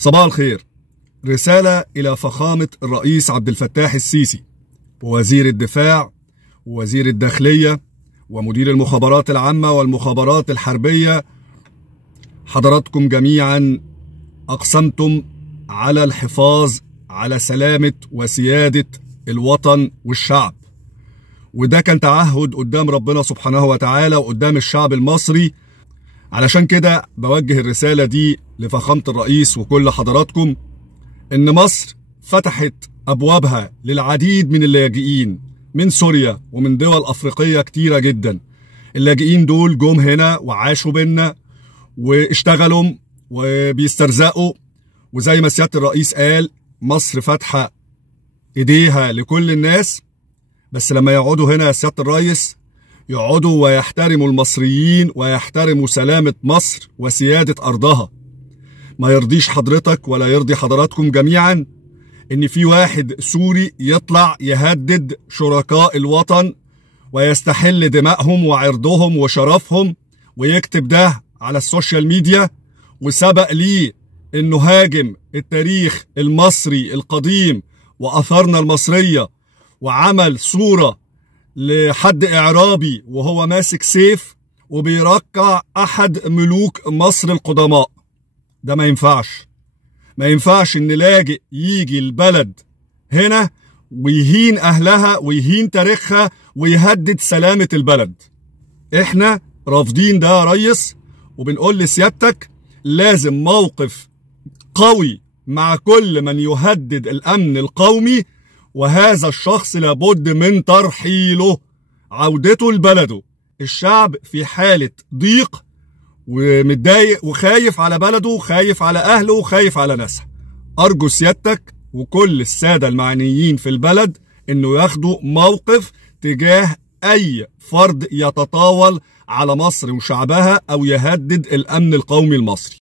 صباح الخير. رسالة إلى فخامة الرئيس عبد الفتاح السيسي ووزير الدفاع ووزير الداخلية ومدير المخابرات العامة والمخابرات الحربية. حضراتكم جميعا أقسمتم على الحفاظ على سلامة وسيادة الوطن والشعب، وده كان تعهد قدام ربنا سبحانه وتعالى وقدام الشعب المصري. علشان كده بوجه الرسالة دي لفخامة الرئيس وكل حضراتكم إن مصر فتحت أبوابها للعديد من اللاجئين من سوريا ومن دول أفريقية كتيرة جدا. اللاجئين دول جم هنا وعاشوا بينا واشتغلوا وبيسترزقوا، وزي ما سيادة الرئيس قال مصر فاتحة إيديها لكل الناس، بس لما يقعدوا هنا يا سيادة الرئيس يقعدوا ويحترموا المصريين ويحترموا سلامة مصر وسيادة أرضها. ما يرضيش حضرتك ولا يرضي حضراتكم جميعا إن في واحد سوري يطلع يهدد شركاء الوطن ويستحل دمائهم وعرضهم وشرفهم ويكتب ده على السوشيال ميديا، وسبق ليه إنه هاجم التاريخ المصري القديم وأثارنا المصرية وعمل صورة لحد إعرابي وهو ماسك سيف وبيركع أحد ملوك مصر القدماء. ده ما ينفعش إن لاجئ يجي البلد هنا ويهين أهلها ويهين تاريخها ويهدد سلامة البلد. إحنا رافضين ده يا ريس، وبنقول لسيادتك لازم موقف قوي مع كل من يهدد الأمن القومي، وهذا الشخص لابد من ترحيله، عودته لبلده. الشعب في حالة ضيق ومتضايق وخايف على بلده وخايف على أهله وخايف على ناسه. أرجو سيادتك وكل السادة المعنيين في البلد إنه ياخدوا موقف تجاه أي فرد يتطاول على مصر وشعبها أو يهدد الأمن القومي المصري.